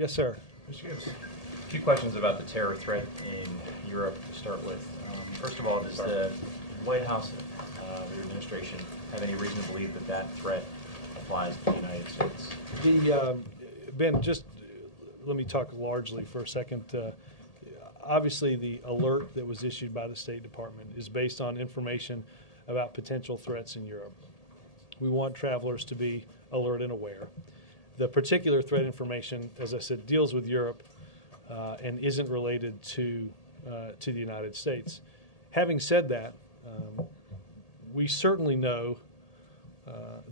Yes, sir. Mr. Gibbs, a few questions about the terror threat in Europe to start with. First of all, does the White House, your administration, have any reason to believe that that threat applies to the United States? Ben, just let me talk largely for a second. Obviously, the alert that was issued by the State Department is based on information about potential threats in Europe. We want travelers to be alert and aware. The particular threat information, as I said, deals with Europe and isn't related to the United States. Having said that, we certainly know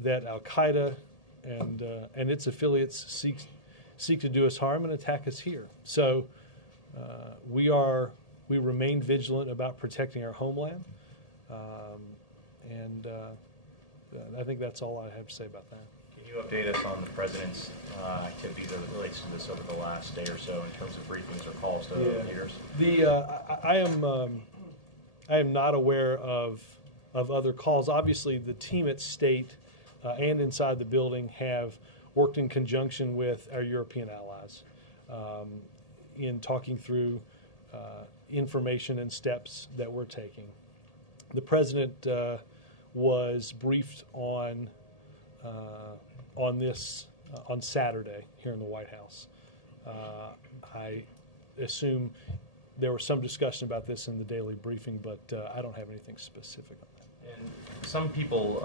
that Al-Qaeda and its affiliates seek to do us harm and attack us here. So we remain vigilant about protecting our homeland, and I think that's all I have to say about that. Can you update us on the President's activities as it relates to this over the last day or so in terms of briefings or calls to leaders? I am not aware of other calls. Obviously, the team at State and inside the building have worked in conjunction with our European allies in talking through information and steps that we're taking. The President was briefed on this on Saturday here in the White House. I assume there was some discussion about this in the daily briefing, but I don't have anything specific on that. And some people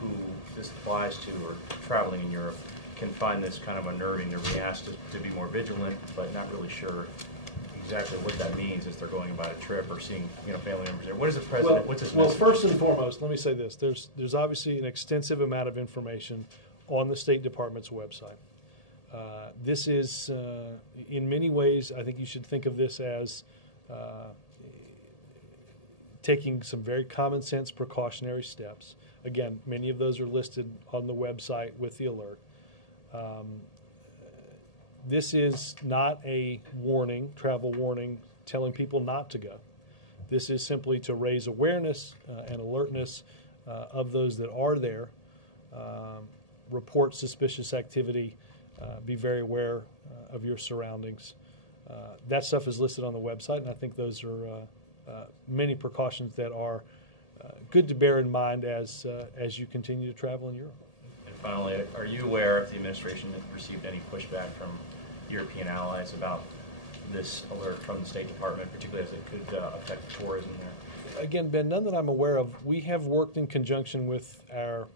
who this applies to or traveling in Europe can find this kind of unnerving. They're being asked to be more vigilant, but not really sure exactly what that means as they're going about a trip or seeing family members there. What is the President? What's his message? Well, first and foremost, let me say this: there's obviously an extensive amount of information on the State Department's website. This is, in many ways, I think you should think of this as taking some very common sense precautionary steps. Again, many of those are listed on the website with the alert. This is not a warning, travel warning, telling people not to go. This is simply to raise awareness and alertness of those that are there, report suspicious activity, be very aware of your surroundings. That stuff is listed on the website, and I think those are many precautions that are good to bear in mind as you continue to travel in Europe. And finally, are you aware if the administration has received any pushback from European allies about this alert from the State Department, particularly as it could affect tourism there? Again, Ben, none that I'm aware of. We have worked in conjunction with our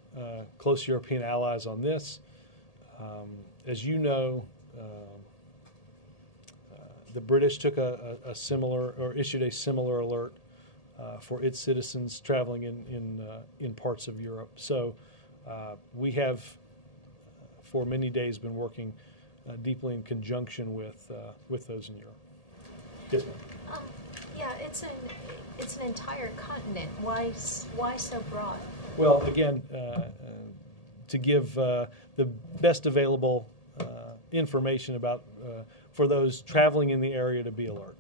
close European allies on this. As you know, the British took a similar, or issued a similar alert for its citizens traveling in parts of Europe. So we have, for many days, been working deeply in conjunction with those in Europe. Yes, ma'am. Yeah, it's an entire continent. Why so broad? Well, again, to give the best available information about for those traveling in the area to be alert.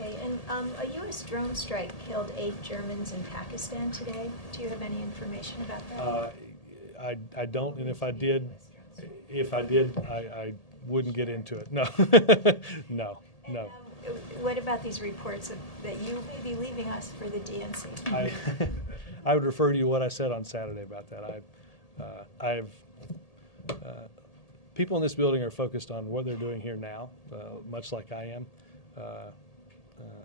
Okay, and a U.S. drone strike killed 8 Germans in Pakistan today. Do you have any information about that? I don't, and if I did, I wouldn't get into it. No, no. What about these reports that you may be leaving us for the DNC? I would refer you to what I said on Saturday about that. People in this building are focused on what they're doing here now, much like I am.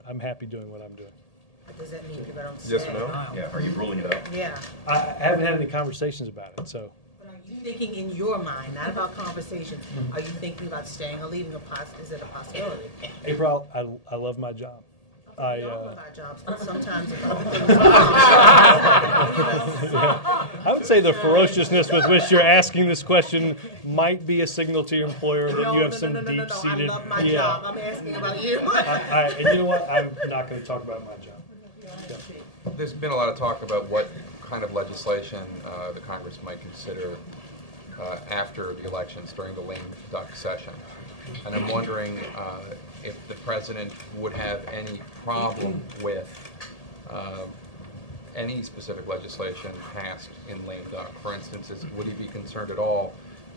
I'm happy doing what I'm doing. What does that mean? If I don't stay? Yes or no? Yeah. Are you ruling it out? Yeah. I haven't had any conversations about it, so. But are you thinking in your mind, not about conversations, are you thinking about staying or leaving? Is it a possibility? April, I love my job. We all love our jobs, but sometimes if other things I would say the ferociousness with which you're asking this question might be a signal to your employer that you have some deep-seated. I love my job. I'm asking about you. And you know what? I'm not going to talk about my job. Yeah. There's been a lot of talk about what kind of legislation the Congress might consider after the elections during the lame duck session. And I'm wondering if the President would have any problem with any specific legislation passed in lame duck. For instance, would he be concerned at all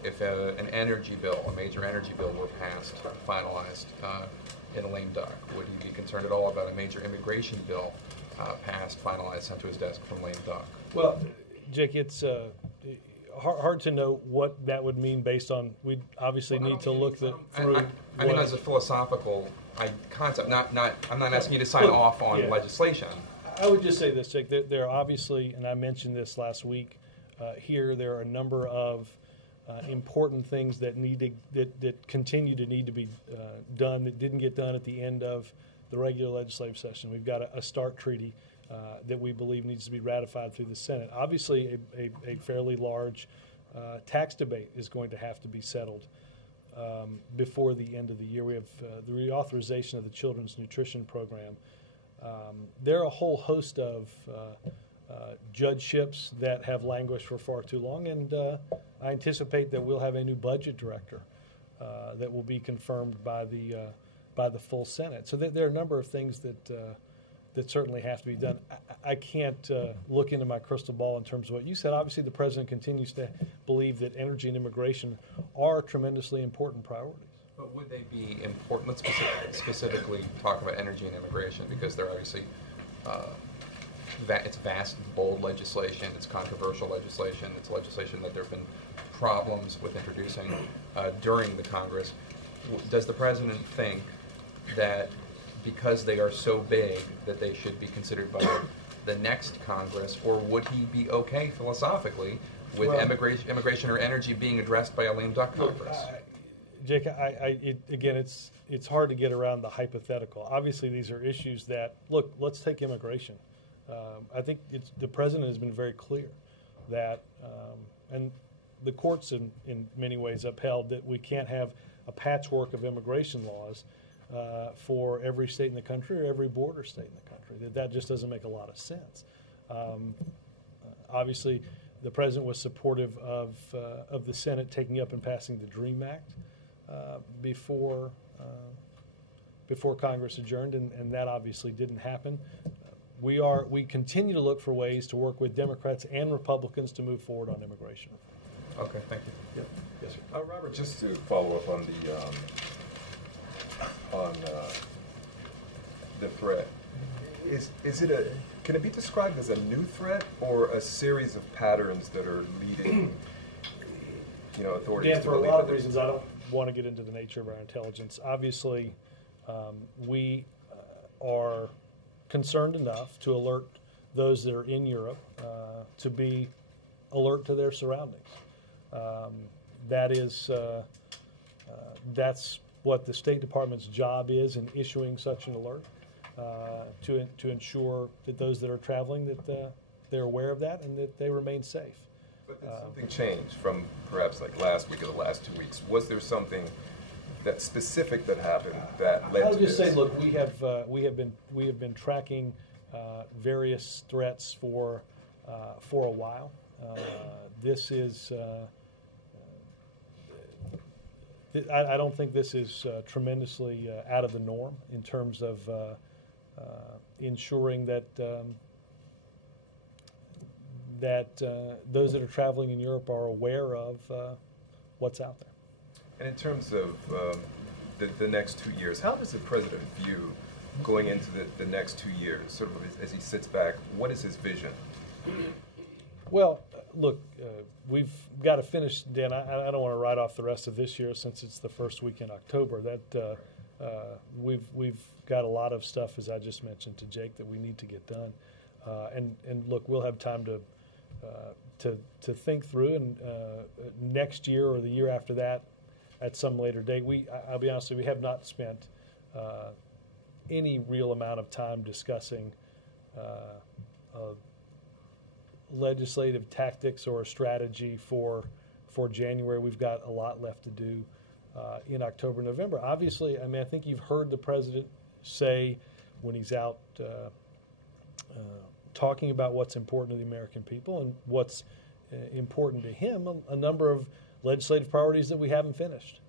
if an energy bill, a major energy bill, were passed, finalized in a lame duck? Would he be concerned at all about a major immigration bill passed, finalized, sent to his desk from lame duck? Well, Jake, it's hard to know what that would mean based on. We obviously need to look through. I mean, as a philosophical concept. I'm not asking you to sign off on legislation. I would just say this, Jake. There are obviously, and I mentioned this last week. Here, there are a number of important things that that continue to need to be done that didn't get done at the end of the regular legislative session. We've got a START treaty that we believe needs to be ratified through the Senate. Obviously, a fairly large tax debate is going to have to be settled before the end of the year. We have the reauthorization of the Children's Nutrition Program. There are a whole host of judgeships that have languished for far too long, and I anticipate that we'll have a new budget director that will be confirmed by the full Senate. So there are a number of things that certainly have to be done. I can't look into my crystal ball in terms of what you said. Obviously, the president continues to believe that energy and immigration are tremendously important priorities. But would they be important? Let's specifically talk about energy and immigration, because they're obviously it's vast, bold legislation. It's controversial legislation. It's legislation that there have been problems with introducing during the Congress. Does the president think that because they are so big that they should be considered by the next Congress, or would he be okay philosophically with immigration or energy being addressed by a lame duck Congress? Jake, again, it's hard to get around the hypothetical. Obviously, these are issues that, look, let's take immigration. I think the president has been very clear that, and the courts in many ways upheld that we can't have a patchwork of immigration laws for every state in the country or every border state in the country. That just doesn't make a lot of sense. Obviously, the president was supportive of the Senate taking up and passing the DREAM Act before Congress adjourned, and that obviously didn't happen. We continue to look for ways to work with Democrats and Republicans to move forward on immigration. Okay, thank you. Yeah. Yes, sir. Robert, just to follow up on the threat, can it be described as a new threat or a series of patterns that are leading, authorities Dan, to for a believe lot of that reasons, I don't want to get into the nature of our intelligence. Obviously, we are concerned enough to alert those that are in Europe to be alert to their surroundings. That's what the State Department's job is in issuing such an alert, to ensure that those that are traveling, that they're aware of that and that they remain safe. But did something change from perhaps like last week or the last 2 weeks? Was there something that specific that happened that led to this? I would just say, look, we have been tracking various threats for a while. This is. I don't think this is tremendously out of the norm in terms of ensuring that those that are traveling in Europe are aware of what's out there. And in terms of the next 2 years, how does the president view going into the next 2 years, sort of as he sits back? What is his vision? Well, look, we've got to finish, Dan. I don't want to write off the rest of this year since it's the first week in October. That we've got a lot of stuff, as I just mentioned to Jake, that we need to get done. And look, we'll have time to think through, and next year or the year after that, at some later date. I'll be honest with you, we have not spent any real amount of time discussing legislative tactics or a strategy for January. We've got a lot left to do in October, November. Obviously, I think you've heard the president say when he's out talking about what's important to the American people and what's important to him, a number of legislative priorities that we haven't finished.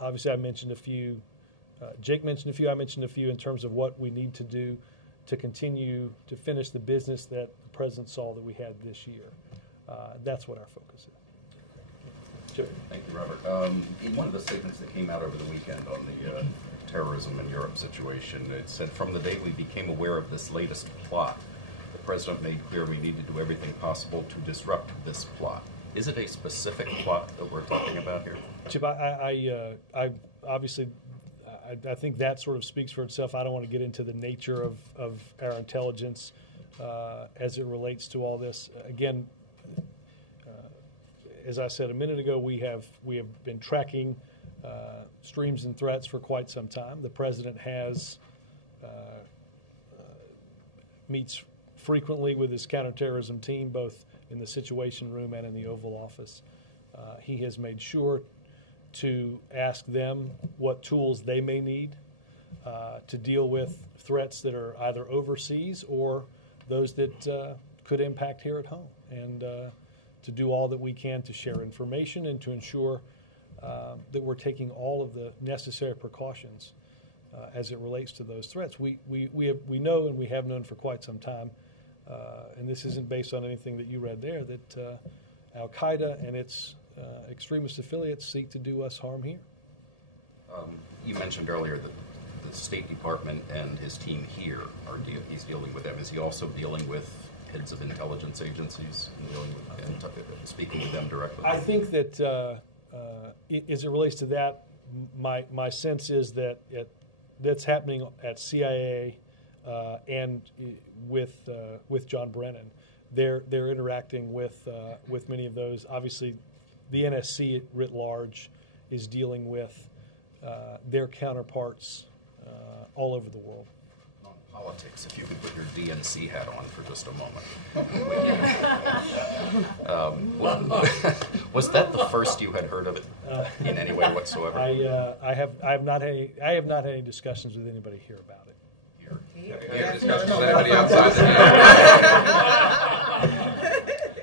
Obviously, I mentioned a few. Jake mentioned a few. I mentioned a few in terms of what we need to do to continue to finish the business that the president saw that we had this year. That's what our focus is. Thank you, Robert. In one of the statements that came out over the weekend on the terrorism in Europe situation, it said, from the day we became aware of this latest plot, the President made clear we need to do everything possible to disrupt this plot. Is it a specific plot that we're talking about here? Chip, I obviously, I think that sort of speaks for itself. I don't want to get into the nature of our intelligence as it relates to all this. Again, as I said a minute ago, we have been tracking streams and threats for quite some time. The President has meets frequently with his counterterrorism team, both in the Situation Room and in the Oval Office. He has made sure to ask them what tools they may need to deal with threats that are either overseas or those that could impact here at home, and to do all that we can to share information and to ensure that we're taking all of the necessary precautions as it relates to those threats. We know, and we have known for quite some time, and this isn't based on anything that you read there, that Al-Qaeda and its extremist affiliates seek to do us harm here. You mentioned earlier that the State Department and his team here he's dealing with them. Is he also dealing with heads of intelligence agencies and speaking with them directly? I think that as it relates to that, my sense is that that's happening at CIA and with John Brennan. They're interacting with many of those. Obviously, the NSC writ large is dealing with their counterparts all over the world. On politics, if you could put your DNC hat on for just a moment. Was that the first you had heard of it in any way whatsoever? I have not had any discussions with anybody here about it. Here, discussions with anybody outside the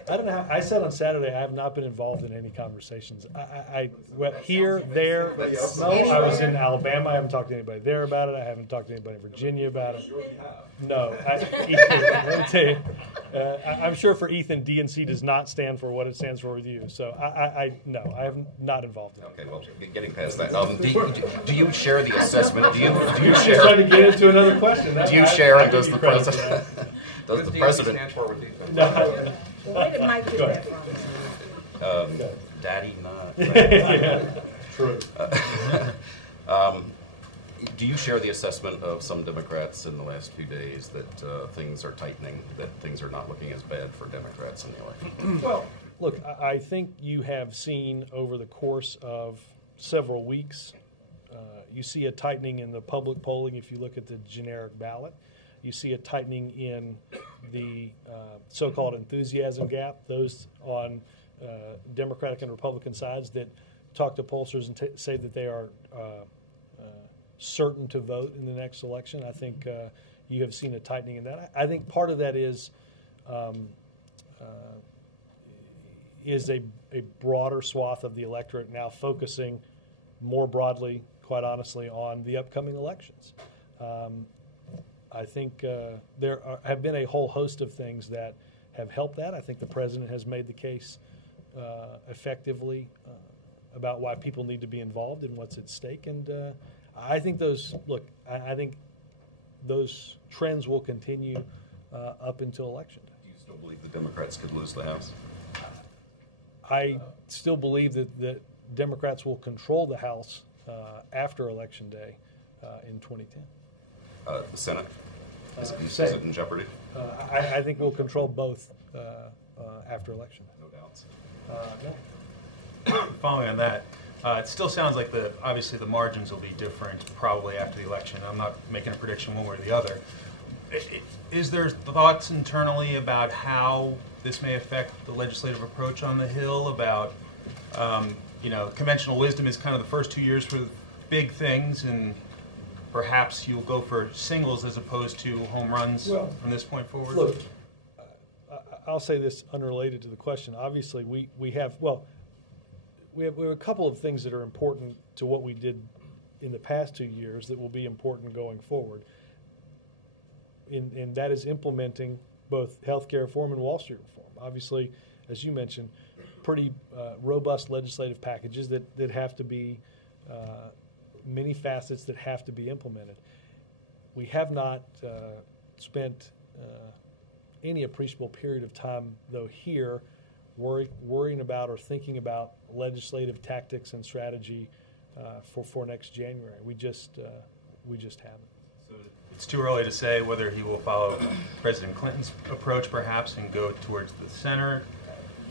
I don't know how, I said on Saturday I have not been involved in any conversations. I went here, there. No, I was in Alabama. I haven't talked to anybody there about it. I haven't talked to anybody in Virginia about it. No. Ethan, let me tell you, I'm sure for Ethan, DNC does not stand for what it stands for with you. So no, I am not involved in it. Okay, well, getting past that, do you share the assessment? Do you You're share? trying to get into another question. Do you share, and does the President? What does the President stand for with Ethan? No. Where did Mike get that from? Daddy, not. Yeah, true. Do you share the assessment of some Democrats in the last few days that things are tightening, that things are not looking as bad for Democrats in the election? Well, look, I think you have seen over the course of several weeks, you see a tightening in the public polling if you look at the generic ballot. You see a tightening in the so-called enthusiasm gap, those on Democratic and Republican sides that talk to pollsters and say that they are certain to vote in the next election. I think you have seen a tightening in that. I think part of that is a broader swath of the electorate now focusing more broadly, quite honestly, on the upcoming elections. I think there have been a whole host of things that have helped that. I think the President has made the case effectively about why people need to be involved and what's at stake. And I think I think those trends will continue up until Election Day. Do you still believe the Democrats could lose the House? I still believe that Democrats will control the House after Election Day in 2010. The Senate? Is it in jeopardy? I think we'll control both after election. No doubts. No. Following on that, it still sounds like obviously the margins will be different probably after the election. I'm not making a prediction one way or the other. Is there thoughts internally about how this may affect the legislative approach on the Hill? About conventional wisdom is kind of the first 2 years for big things, and perhaps you'll go for singles as opposed to home runs from this point forward? Look, I'll say this unrelated to the question. Obviously, we have a couple of things that are important to what we did in the past 2 years that will be important going forward. And that is implementing both health care reform and Wall Street reform. Obviously, as you mentioned, pretty robust legislative packages that have to be many facets that have to be implemented. We have not spent any appreciable period of time, though, here worrying about or thinking about legislative tactics and strategy for next January. We just haven't. So it's too early to say whether he will follow President Clinton's approach, perhaps, and go towards the center.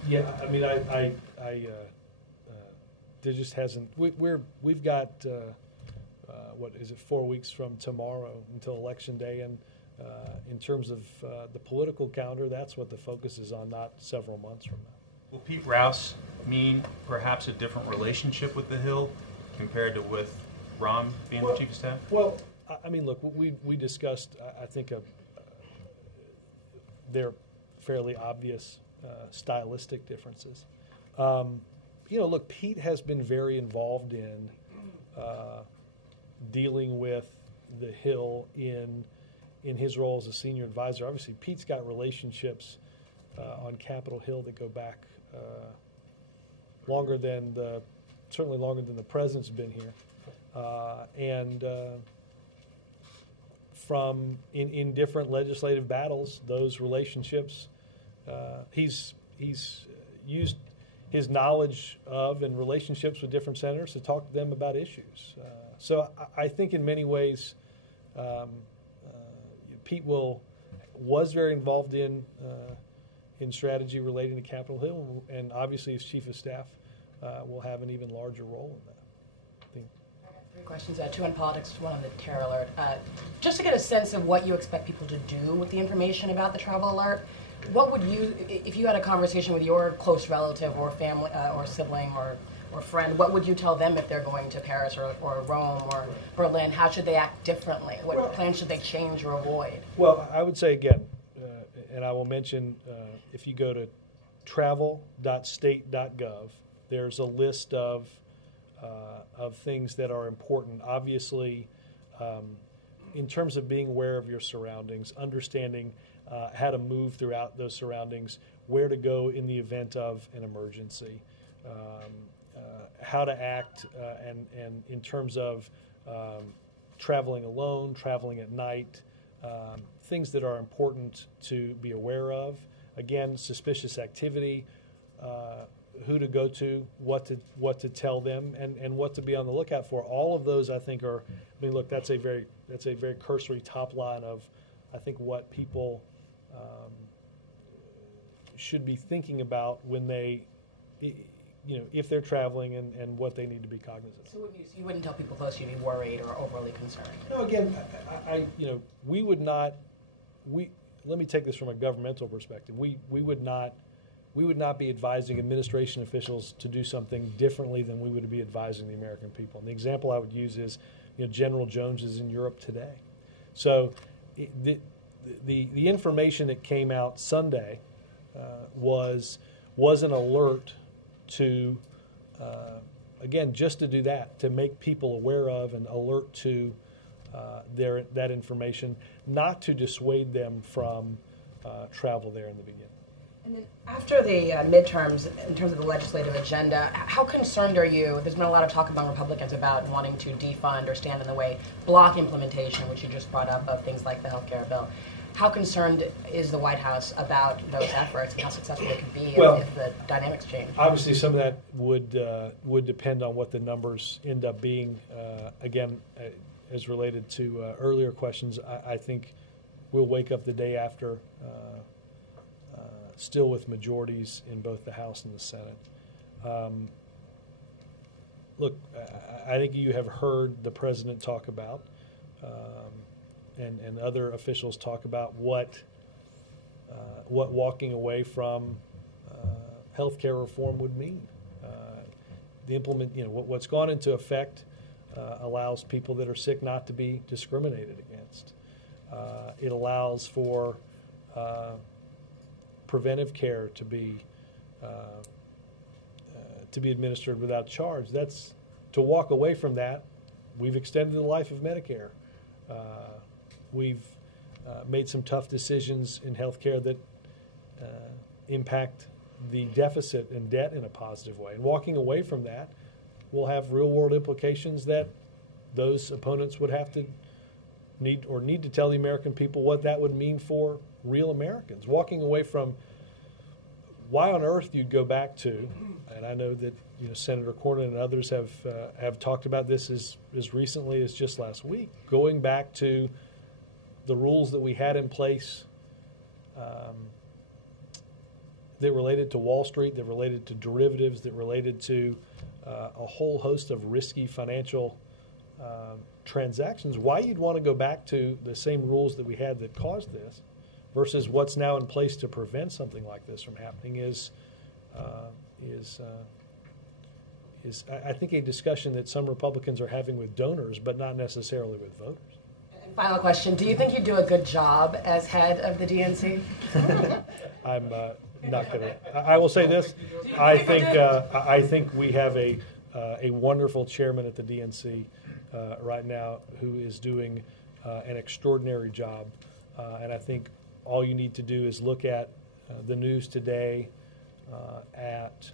Yeah, I mean, there just hasn't. We've got what is it, 4 weeks from tomorrow until Election Day, and in terms of the political calendar, that's what the focus is on, not several months from now. Will Pete Rouse mean perhaps a different relationship with the Hill compared to with Rahm being the Chief of Staff? Well, I mean, look, we discussed, I think, they're fairly obvious stylistic differences. Look, Pete has been very involved in dealing with the Hill in his role as a senior advisor. Obviously, Pete's got relationships on Capitol Hill that go back certainly longer than the president's been here, and from in different legislative battles, those relationships, he's used his knowledge of and relationships with different senators to talk to them about issues. So I think in many ways, Pete was very involved in strategy relating to Capitol Hill, and obviously as Chief of Staff will have an even larger role in that. I think. I got 3 questions, 2 on politics, 1 on the terror alert. Just to get a sense of what you expect people to do with the information about the travel alert, what would you, if you had a conversation with your close relative or family or sibling or friend, what would you tell them if they're going to Paris or Rome or Berlin? How should they act differently? What plans should they change or avoid? Well, I would say again, and I will mention, if you go to travel.state.gov, there's a list of things that are important. Obviously, in terms of being aware of your surroundings, understanding how to move throughout those surroundings, where to go in the event of an emergency, how to act, and in terms of traveling alone, traveling at night, things that are important to be aware of. Again, suspicious activity, who to go to, what to tell them, and what to be on the lookout for. All of those, I think, are. I mean, look, that's a very cursory top line of, I think, what people should be thinking about when they, if they're traveling, and what they need to be cognizant of. So you wouldn't tell people close to you to be worried or overly concerned? No, again, we would not. Let me take this from a governmental perspective. We would not be advising administration officials to do something differently than we would be advising the American people. And the example I would use is, General Jones is in Europe today. So the information that came out Sunday was an alert to, again, just to do that, to make people aware of and alert to that information, not to dissuade them from travel there in the beginning. And then after the midterms, in terms of the legislative agenda, how concerned are you? There's been a lot of talk among Republicans about wanting to defund or stand in the way, block implementation, which you just brought up, of things like the health care bill. How concerned is the White House about those efforts and how successful they could be if the dynamics change? Obviously, some of that would depend on what the numbers end up being. Again, as related to earlier questions, I think we'll wake up the day after still with majorities in both the House and the Senate. Look, I think you have heard the president talk about and other officials talk about what walking away from health care reform would mean. What's gone into effect allows people that are sick not to be discriminated against. It allows for preventive care to be administered without charge. That's to walk away from that. We've extended the life of Medicare. We've made some tough decisions in healthcare that impact the deficit and debt in a positive way. And walking away from that will have real-world implications that those opponents would have to need to tell the American people what that would mean for real Americans. Walking away from why on earth you'd go back to, and I know that Senator Cornyn and others have talked about this as recently as just last week, going back to the rules that we had in place that related to Wall Street, that related to derivatives, that related to a whole host of risky financial transactions. Why you'd want to go back to the same rules that we had that caused this versus what's now in place to prevent something like this from happening is I think a discussion that some Republicans are having with donors, but not necessarily with voters. And final question: do you think you do a good job as head of the DNC? I'm not going to. I will say this: I think we have a wonderful chairman at the DNC right now who is doing an extraordinary job, and I think all you need to do is look at the news today, at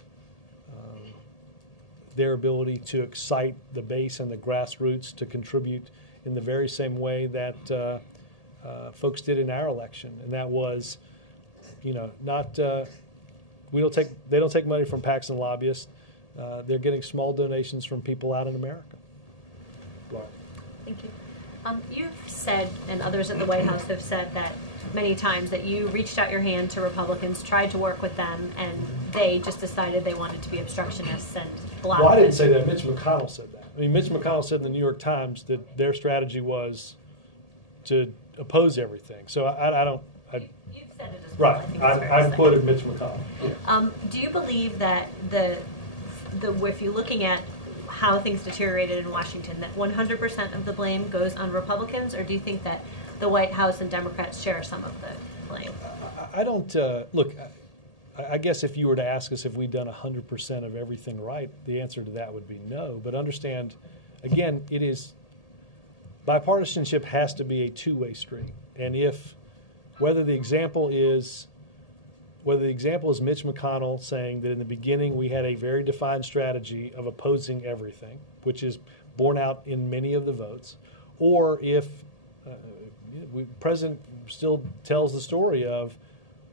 their ability to excite the base and the grassroots to contribute in the very same way that folks did in our election, and that was, not they don't take money from PACs and lobbyists. They're getting small donations from people out in America. Laura. Thank you. You've said, and others at the White House have said, that many times that you reached out your hand to Republicans, tried to work with them, and they just decided they wanted to be obstructionists and block. Well, I didn't say that. Mitch McConnell said that. I mean, Mitch McConnell said in the New York Times that their strategy was to oppose everything. So I don't. You've said it as well. Right. I think it's fair to I've say. quoted Mitch McConnell. Yeah. Do you believe that if you're looking at how things deteriorated in Washington, that 100% of the blame goes on Republicans, or do you think that the White House and Democrats share some of the blame? I don't look. I guess if you were to ask us if we've done 100% of everything right, the answer to that would be no. But understand, again, it is bipartisanship has to be a two-way street, and whether the example is Mitch McConnell saying that in the beginning we had a very defined strategy of opposing everything, which is borne out in many of the votes, or if the president still tells the story of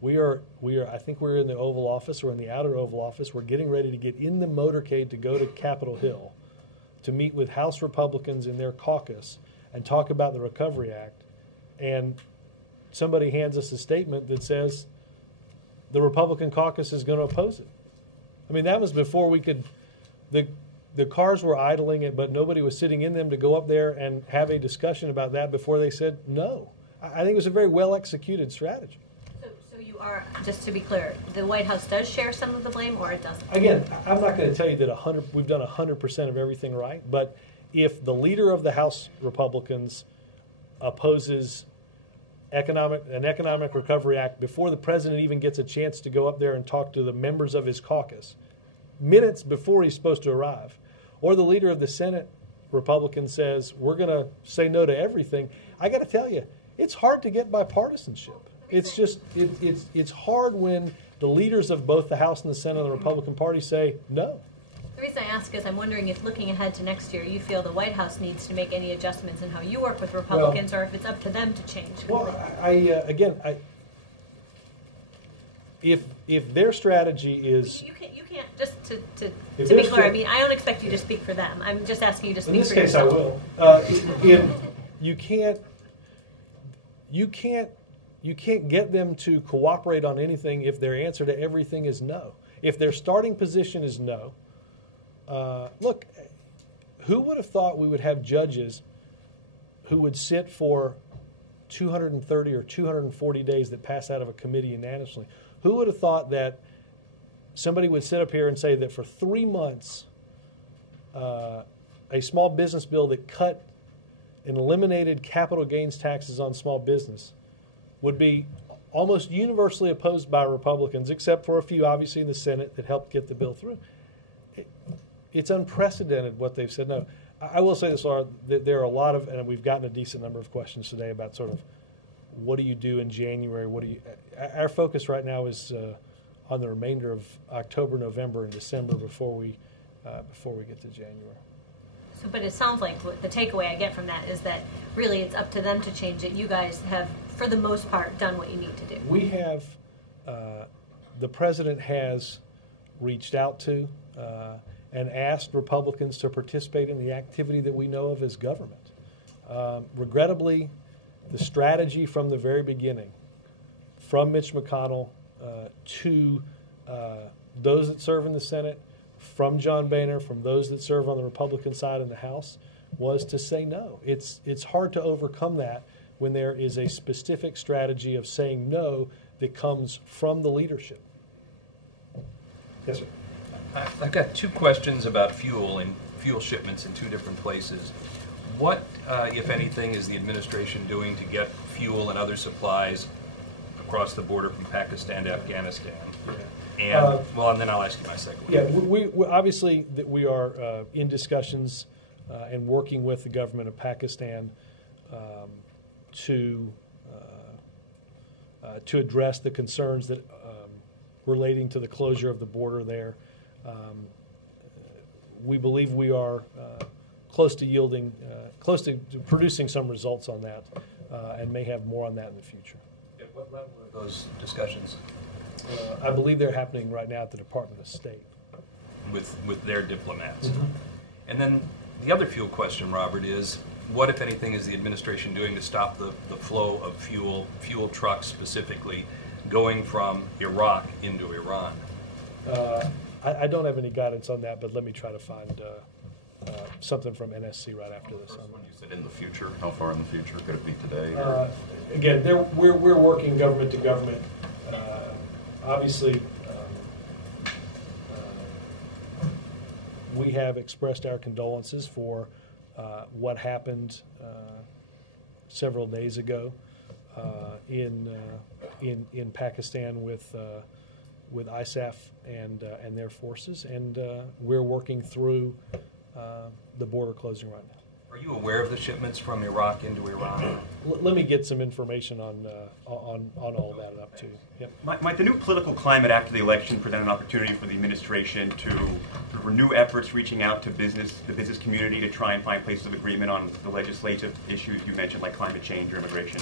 I think we're in the Oval Office or in the outer Oval Office. We're getting ready to get in the motorcade to go to Capitol Hill to meet with House Republicans in their caucus and talk about the Recovery Act. And somebody hands us a statement that says the Republican caucus is going to oppose it. I mean, that was before we could, the cars were idling it, but nobody was sitting in them to go up there and have a discussion about that before they said no. I think it was a very well-executed strategy. So you are, just to be clear, the White House does share some of the blame, or it doesn't? Again, I'm not going to tell you that we've done 100% of everything right, but if the leader of the House Republicans opposes an economic recovery act before the president even gets a chance to go up there and talk to the members of his caucus, minutes before he's supposed to arrive, or the leader of the Senate Republican says, we're going to say no to everything, I got to tell you, it's hard to get bipartisanship. It's just, it's hard when the leaders of both the House and the Senate and the Republican Party say no. The reason I ask is I'm wondering if, looking ahead to next year, you feel the White House needs to make any adjustments in how you work with Republicans, or if it's up to them to change. Well, if their strategy is, you can't just to be clear. I mean, I don't expect you to speak for them. I'm just asking you to speak for yourself. In this case, I will. You can't get them to cooperate on anything if their answer to everything is no. If their starting position is no. Look, who would have thought we would have judges who would sit for 230 or 240 days that pass out of a committee unanimously? Who would have thought that somebody would sit up here and say that for 3 months, a small business bill that cut and eliminated capital gains taxes on small business would be almost universally opposed by Republicans, except for a few, obviously, in the Senate that helped get the bill through? It's unprecedented what they've said. No, I will say this, Laura, that there are a lot of, and we've gotten a decent number of questions today about sort of what do you do in January? Our focus right now is on the remainder of October, November, and December before we get to January. So, but it sounds like what the takeaway I get from that is that really it's up to them to change it. You guys have, for the most part, done what you need to do. We have, the president has reached out to and asked Republicans to participate in the activity that we know of as government. Regrettably, the strategy from the very beginning, from Mitch McConnell to those that serve in the Senate, from John Boehner, from those that serve on the Republican side in the House, was to say no. It's hard to overcome that when there is a specific strategy of saying no that comes from the leadership. Yes, sir. I've got two questions about fuel and fuel shipments in two different places. What, if anything, is the administration doing to get fuel and other supplies across the border from Pakistan to Afghanistan? And well, and then I'll ask you my second one. Yeah, we obviously that we are in discussions and working with the government of Pakistan to address the concerns that relating to the closure of the border there. We believe we are close to yielding, close to producing some results on that, and may have more on that in the future. At what level are those discussions? I believe they're happening right now at the Department of State. With their diplomats. Mm-hmm. And then the other fuel question, Robert, is what, if anything, is the administration doing to stop the flow of fuel trucks specifically, going from Iraq into Iran? I don't have any guidance on that, but let me try to find something from NSC right after this. First one you said in the future. How far in the future? Could it be today? Again, we're working government to government. Obviously, we have expressed our condolences for what happened several days ago in Pakistan with ISAF and their forces, and we're working through the border closing right now. Are you aware of the shipments from Iraq into Iran? Let me get some information on all that up to you. Yep. Might the new political climate after the election present an opportunity for the administration to renew efforts reaching out to the business community to try and find places of agreement on the legislative issues you mentioned, like climate change or immigration?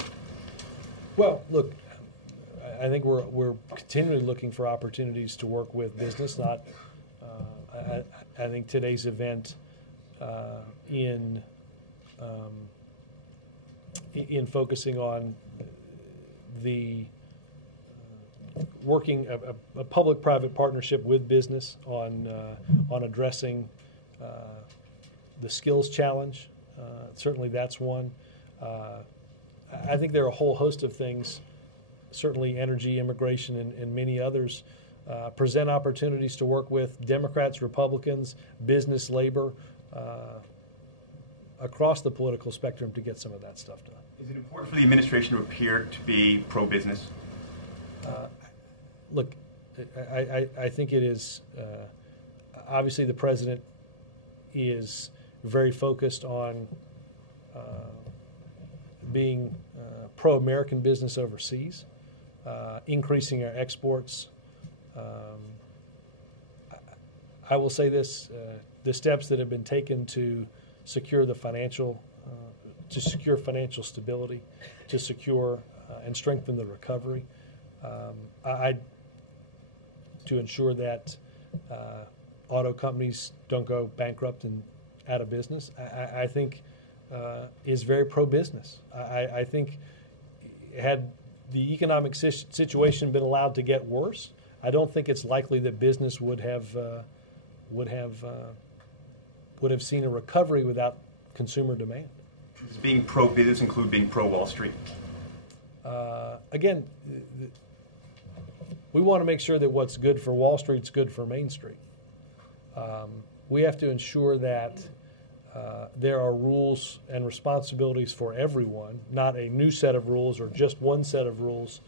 Well, look, I think we're continually looking for opportunities to work with business. Not, I think today's event in focusing on the working a public-private partnership with business on addressing the skills challenge. Certainly, that's one. I think there are a whole host of things. Certainly, energy, immigration, and many others present opportunities to work with Democrats, Republicans, business, labor, across the political spectrum to get some of that stuff done. Is it important for the administration to appear to be pro-business? Look, I think it is, obviously the president is very focused on being pro-American business overseas, increasing our exports. I will say this, the steps that have been taken to secure the financial, to secure financial stability, to secure and strengthen the recovery, to ensure that auto companies don't go bankrupt and out of business, I think is very pro-business. I think had the economic situation been allowed to get worse, I don't think it's likely that business would have seen a recovery without consumer demand. Does being pro-business include being pro-Wall Street? Again, we want to make sure that what's good for Wall Street is good for Main Street. We have to ensure that there are rules and responsibilities for everyone, not a new set of rules or just one set of rules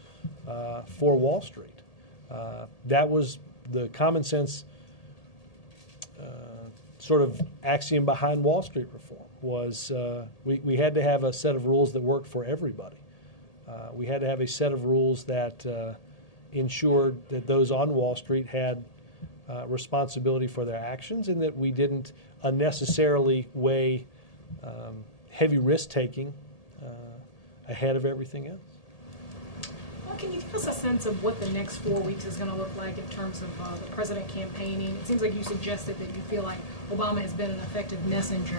for Wall Street. That was the common sense sort of axiom behind Wall Street reform, was we had to have a set of rules that worked for everybody. We had to have a set of rules that ensured that those on Wall Street had responsibility for their actions, and that we didn't unnecessarily weigh heavy risk-taking ahead of everything else. Well, can you give us a sense of what the next 4 weeks is going to look like in terms of the president campaigning? It seems like you suggested that you feel like Obama has been an effective messenger.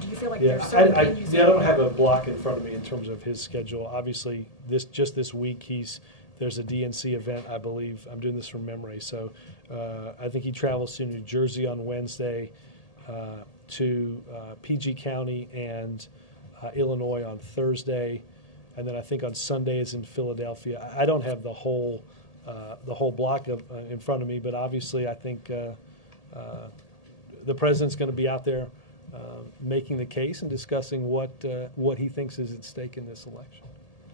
Do you feel like there's certain venues? I don't have a block in front of me in terms of his schedule. Obviously, this week there's a DNC event, I believe. I'm doing this from memory. So I think he travels to New Jersey on Wednesday, to PG County and Illinois on Thursday, and then I think on Sunday is in Philadelphia. I don't have the whole block in front of me, but obviously I think the president's going to be out there making the case and discussing what he thinks is at stake in this election.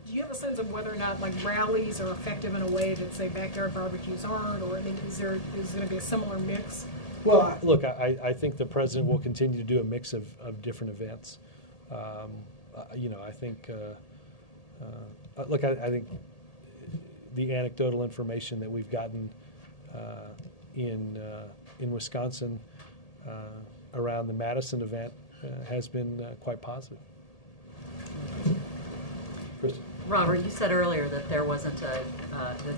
Do you have a sense of whether or not rallies are effective in a way that, say, backyard barbecues aren't, or is there going to be a similar mix? Well, look, I think the president will continue to do a mix of different events. I think, I think the anecdotal information that we've gotten in Wisconsin around the Madison event has been quite positive. Kristen? Robert, you said earlier that there wasn't that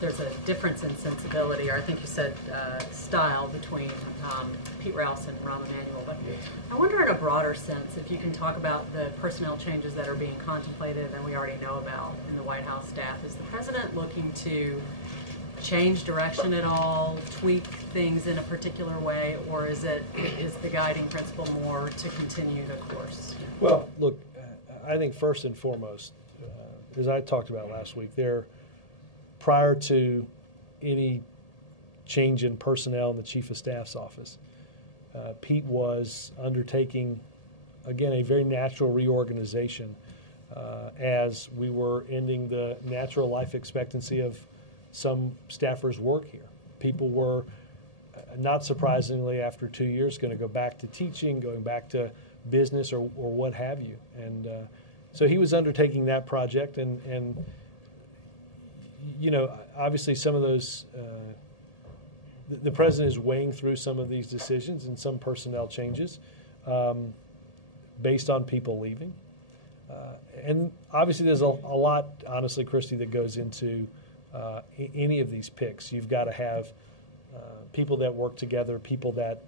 there's a difference in sensibility, or I think you said style between Pete Rouse and Rahm Emanuel. But I wonder, in a broader sense, if you can talk about the personnel changes that are being contemplated and we already know about in the White House staff. Is the president looking to change direction at all, tweak things in a particular way, or is the guiding principle more to continue the course? Well, look, I think first and foremost, as I talked about last week, prior to any change in personnel in the Chief of Staff's office, Pete was undertaking, again, a very natural reorganization as we were ending the natural life expectancy of some staffers' work here. People were, not surprisingly, after 2 years, going to go back to teaching, going back to business or what have you. And so he was undertaking that project, and obviously some of those, the president is weighing through some of these decisions and some personnel changes based on people leaving. And obviously there's a lot, honestly, Christy, that goes into any of these picks. You've got to have people that work together, people that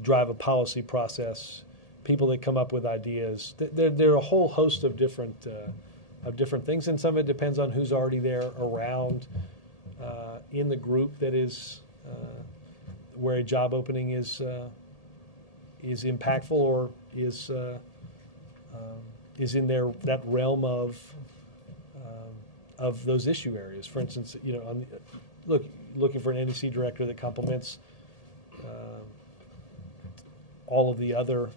drive a policy process, people that come up with ideas. There are a whole host of different things, and some of it depends on who's already there around in the group that is where a job opening is impactful or is in that realm of those issue areas. For instance, looking for an NEC director that complements all of the other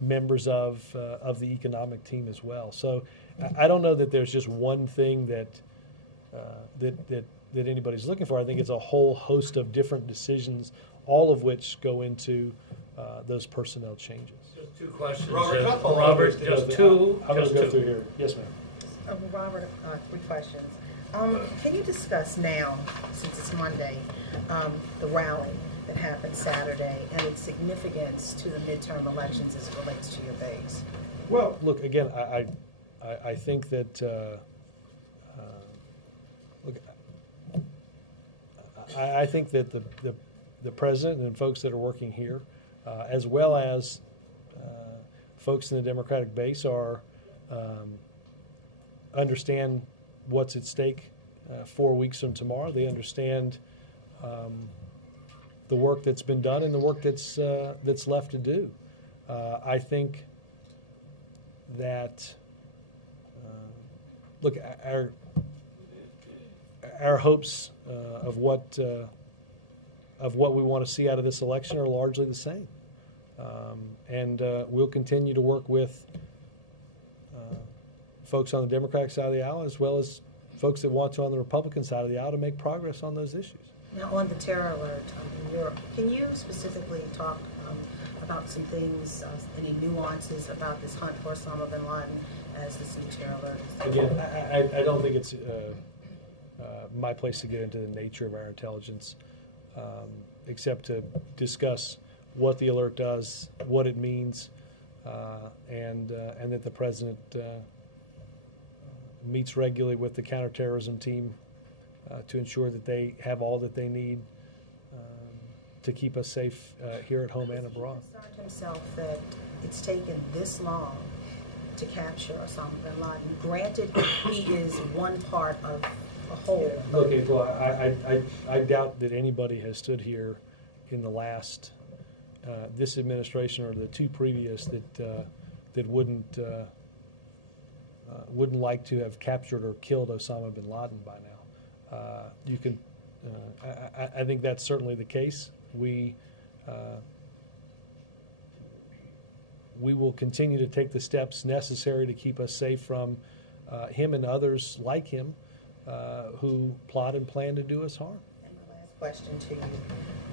members of the economic team as well. So I don't know that there's just one thing that anybody's looking for. I think it's a whole host of different decisions, all of which go into those personnel changes. Just two questions. Robert, just two. I'm going to go through here. Yes, ma'am. Robert, 3 questions. Can you discuss now, since it's Monday, the rally that happened Saturday and its significance to the midterm elections as it relates to your base? Well, look, again, I think that I think that the president and folks that are working here, as well as folks in the Democratic base, are understand what's at stake 4 weeks from tomorrow. They understand the work that's been done and the work that's left to do. I think that look, our hopes of what we want to see out of this election are largely the same, and we'll continue to work with folks on the Democratic side of the aisle as well as folks that want to on the Republican side of the aisle to make progress on those issues. Now, on the terror alert in Europe, can you specifically talk about some things, any nuances about this hunt for Osama bin Laden as this new terror alert is? Again, I don't think it's my place to get into the nature of our intelligence, except to discuss what the alert does, what it means, and that the president meets regularly with the counterterrorism team to ensure that they have all that they need to keep us safe here at home and abroad. He concerned himself that it's taken this long to capture Osama bin Laden. Granted, he is one part of a whole. Okay, well, I doubt that anybody has stood here in the last this administration or the two previous that wouldn't like to have captured or killed Osama bin Laden by now. You can, I think that's certainly the case. We will continue to take the steps necessary to keep us safe from him and others like him who plot and plan to do us harm. And my last question to you.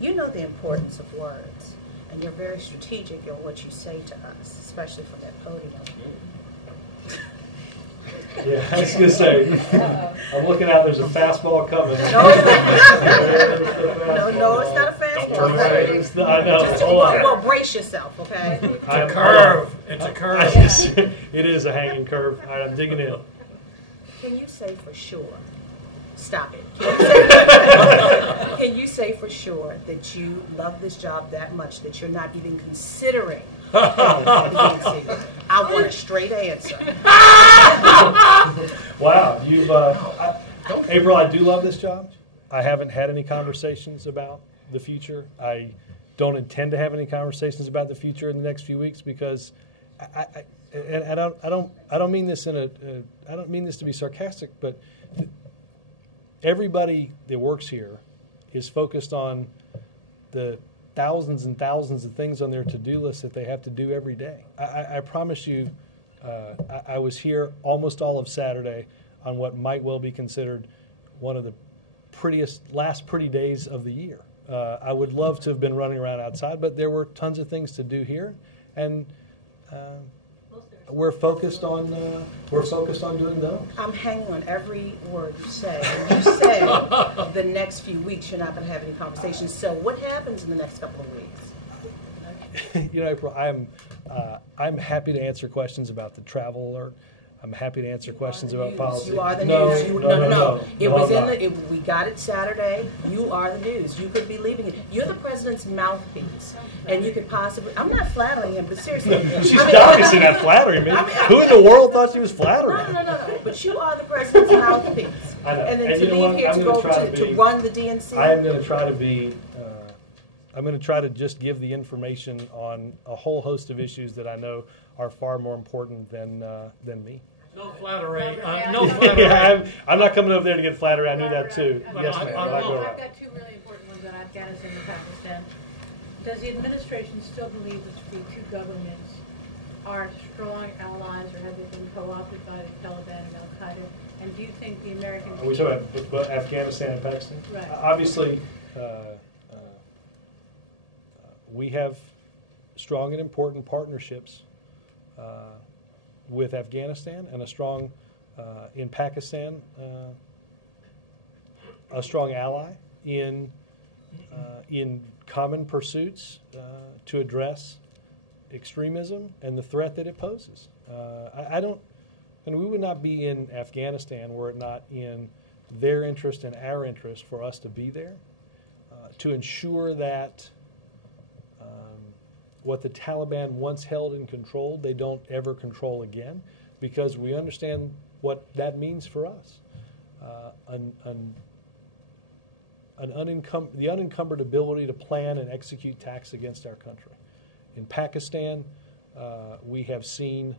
You know the importance of words, and you're very strategic in what you say to us, especially from that podium. Yeah, I was going to say, I'm looking out, there's a fastball coming. No, it's not a fastball. I know. Well, brace yourself, okay? It's a curve. It's a curve. It is a hanging curve. All right, I'm digging in. Can you say for sure? Stop it. Can you say for sure that you love this job that much that you're not even considering? I want a straight answer. Wow, you've April, I do love this job. I haven't had any conversations about the future. I don't intend to have any conversations about the future in the next few weeks because I don't mean this I don't mean this to be sarcastic, but everybody that works here is focused on the thousands and thousands of things on their to-do list that they have to do every day. I promise you, I was here almost all of Saturday on what might well be considered one of the last pretty days of the year. I would love to have been running around outside, but there were tons of things to do here, and we're focused on doing those. I'm hanging on every word you say. And you say the next few weeks you're not going to have any conversations. So what happens in the next couple of weeks? You know, April, I'm happy to answer questions about the travel alert. I'm happy to answer questions about policy. You are the news. No. It was we got it Saturday. You are the news. You could be leaving it. You're the president's mouthpiece, and you could possibly. I'm not flattering him, but seriously. She's obviously not flattering me. Who in the world thought she was flattering? No. But you are the president's mouthpiece. I know. And then to leave here to go to run the DNC. I am going to try to be. I'm going to try to just give the information on a whole host of issues that I know are far more important than me. No flattery. No flattery. Yeah, I'm not coming over there to get flattery. I knew that too. Yes, ma'am. I've got two really important ones on Afghanistan and Pakistan. Does the administration still believe that the two governments are strong allies, or have they been co-opted by the Taliban and Al-Qaeda? And do you think the American... Are we talking about Afghanistan and Pakistan? Right. Obviously, we have strong and important partnerships with Afghanistan and a strong, in Pakistan, a strong ally in common pursuits to address extremism and the threat that it poses. And we would not be in Afghanistan were it not in their interest and our interest for us to be there, to ensure that what the Taliban once held and controlled, they don't ever control again, because we understand what that means for us. The unencumbered ability to plan and execute attacks against our country. In Pakistan, we have seen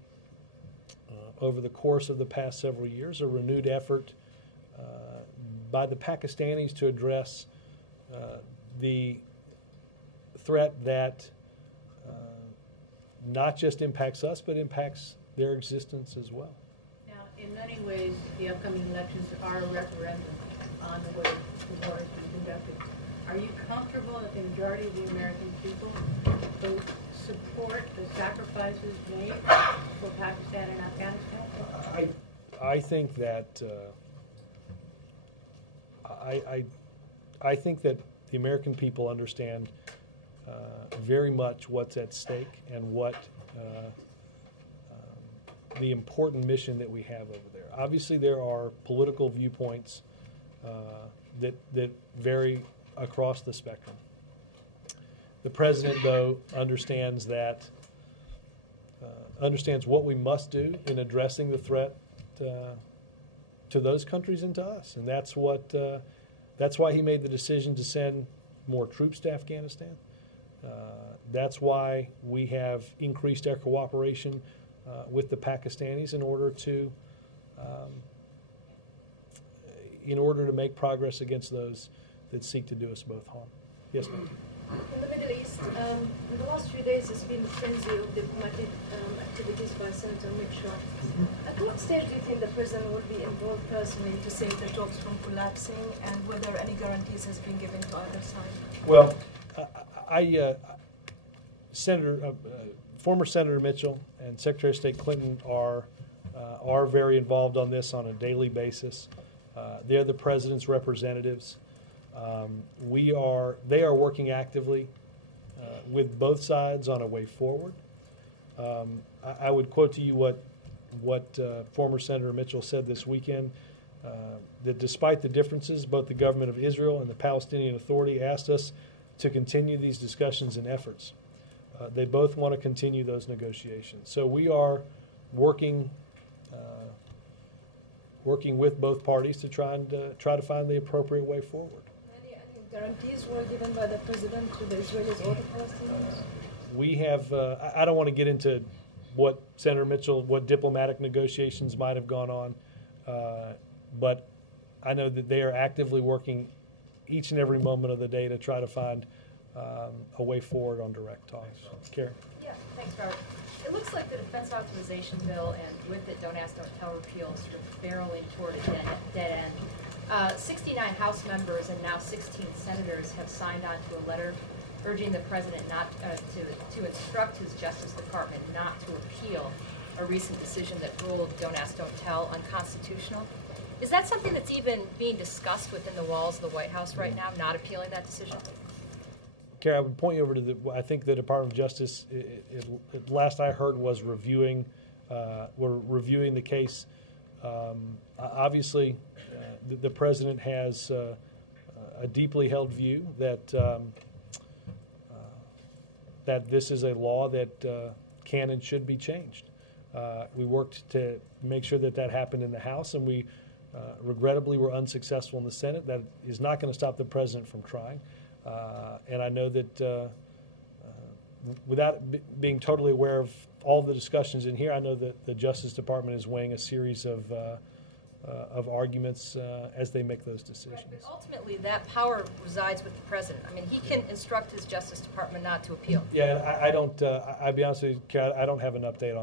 over the course of the past several years a renewed effort by the Pakistanis to address the threat that not just impacts us, but impacts their existence as well. Now, in many ways, the upcoming elections are a referendum on the way the war is being conducted. Are you comfortable that the majority of the American people both support the sacrifice sacrifices made for Pakistan and Afghanistan? I think that I think that the American people understand very much what's at stake and what the important mission that we have over there. Obviously, there are political viewpoints that vary across the spectrum. The president, though, understands what we must do in addressing the threat to those countries and to us, and that's why he made the decision to send more troops to Afghanistan. That's why we have increased our cooperation with the Pakistanis in order to make progress against those that seek to do us both harm. Yes, ma'am. In the Middle East, in the last few days, there's been a frenzy of diplomatic activities by Senator Mitchell. At what stage do you think the president will be involved personally to save the talks from collapsing, and whether any guarantees has been given to either side? Well, former Senator Mitchell and Secretary of State Clinton are very involved on this on a daily basis. They're the president's representatives. They are working actively with both sides on a way forward. I would quote to you what former Senator Mitchell said this weekend, that despite the differences, both the government of Israel and the Palestinian Authority asked us to continue these discussions and efforts. They both want to continue those negotiations. So we are working with both parties to try to find the appropriate way forward. Any guarantees were given by the president to the Israelis or the Palestinians? We have. I don't want to get into what Senator Mitchell, what diplomatic negotiations might have gone on, but I know that they are actively working each and every moment of the day to try to find a way forward on direct talks. Karen? Yeah, thanks, Robert. It looks like the defense authorization bill and with it Don't Ask, Don't Tell repeal sort of barreling toward a dead end. 69 House members and now 16 senators have signed on to a letter urging the president not to instruct his Justice Department not to appeal a recent decision that ruled Don't Ask, Don't Tell unconstitutional. Is that something that's even being discussed within the walls of the White House right now, not appealing that decision? Karen, I would point you over to I think the Department of Justice, last I heard, was reviewing the case. Obviously, the president has a deeply held view that this is a law that can and should be changed. We worked to make sure that happened in the House, and we regrettably were unsuccessful in the Senate. That is not going to stop the president from trying. And I know that without being totally aware of all the discussions in here, I know that the Justice Department is weighing a series of arguments as they make those decisions. Right, but ultimately, that power resides with the president. I mean, he can instruct his Justice Department not to appeal. Yeah, and I don't. I'll be honest with you, Karen, I don't have an update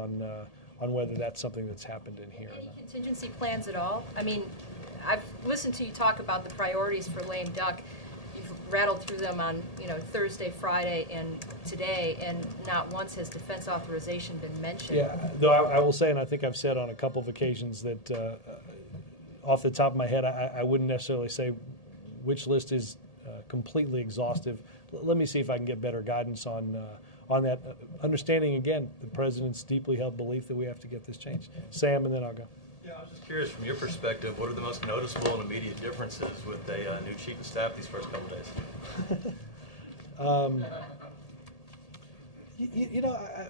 on whether that's something that's happened in here. Any contingency plans at all? I mean, I've listened to you talk about the priorities for lame duck. Rattled through them on Thursday, Friday, and today, and not once has defense authorization been mentioned. Yeah, though I will say, and I think I've said on a couple of occasions that off the top of my head, I wouldn't necessarily say which list is completely exhaustive. Let me see if I can get better guidance on that. Understanding again the president's deeply held belief that we have to get this changed. Sam, and then I'll go. Yeah, I was just curious, from your perspective, what are the most noticeable and immediate differences with a new chief of staff these first couple days?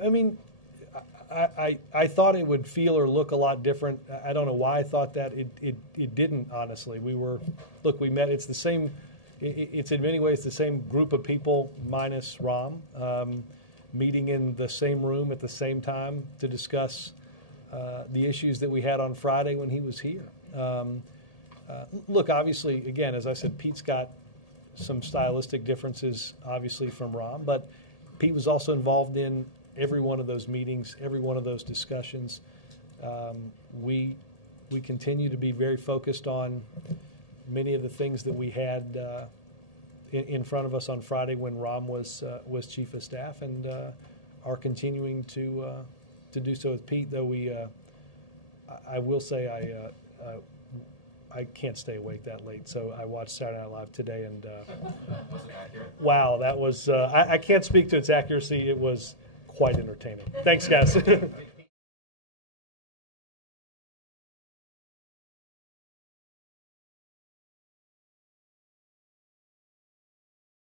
I mean, I thought it would feel or look a lot different. I don't know why I thought that. It didn't, honestly. We met. It's the same. It's in many ways the same group of people minus Ram, meeting in the same room at the same time to discuss the issues that we had on Friday when he was here. Look, obviously, again, as I said, Pete's got some stylistic differences, obviously, from Ram, but Pete was also involved in every one of those meetings, every one of those discussions. We continue to be very focused on many of the things that we had in front of us on Friday when Ram was chief of staff, and are continuing to do so with Pete. Though I will say I can't stay awake that late, so I watched Saturday Night Live today, and Was it accurate? wow, that was I can't speak to its accuracy. It was quite entertaining. Thanks, guys.